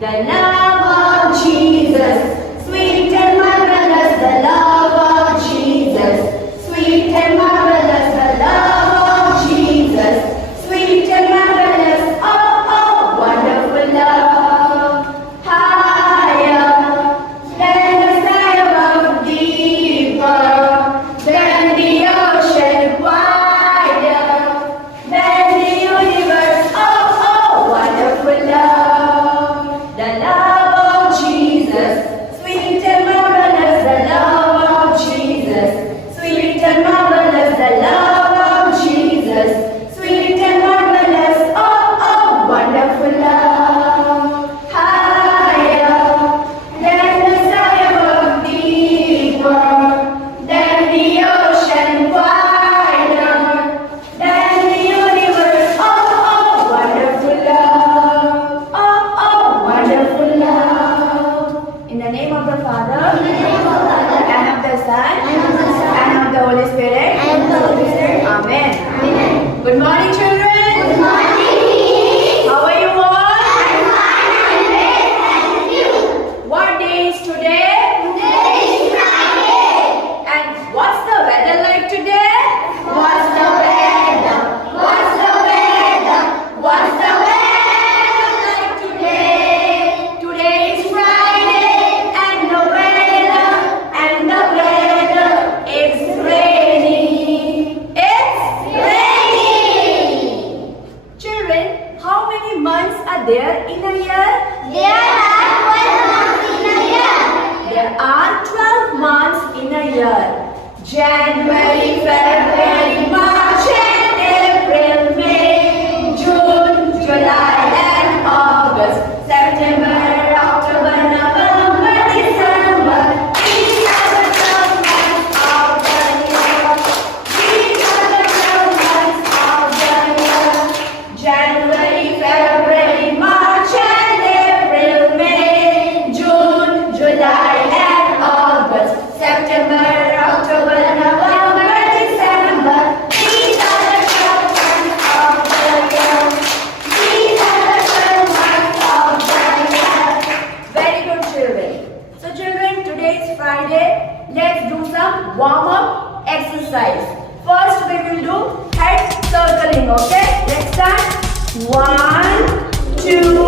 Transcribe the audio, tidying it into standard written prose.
The love of Jesus, sweet and marvelous, the love of Jesus, sweet and marvelous, the love of Jesus, sweet and marvelous, oh, oh, wonderful love. Higher than the sky above, deeper than the ocean, wider than the universe, oh, oh, wonderful love. The love of Jesus, sweet and marvelous, the love of Jesus, sweet and marvelous, the love of Jesus, sweet and marvelous, oh, oh, wonderful love. Higher than the sky above, deeper than the ocean, wider than the universe, oh, oh, wonderful love, oh, oh, wonderful love. In the name of the Father, and of the Son, and of the Holy Spirit, Amen. Good morning, children. Good morning. How are you all? I'm fine, great, thank you. What day is today? Today is Friday. And what's the weather like today? What's the weather? What's the weather? What's the weather like today? Today is Friday and the weather is rainy. It's Rainy. children, how many months are there in a year? There are 12 months in a year. There are 12 months in a year. January, February, March and April, May, June, July and August, September, October, November, December. These are the 12 months of the year. These are the 12 months of the year. January, February, March and April, May, June, July and August, September, October, November, December. These are the 12 months of the year. These are the 12 months of the year. Very good, children. So children, today is Friday. Let's do some warm-up exercise. First we will do head circling, okay? Let's start. 1, 2,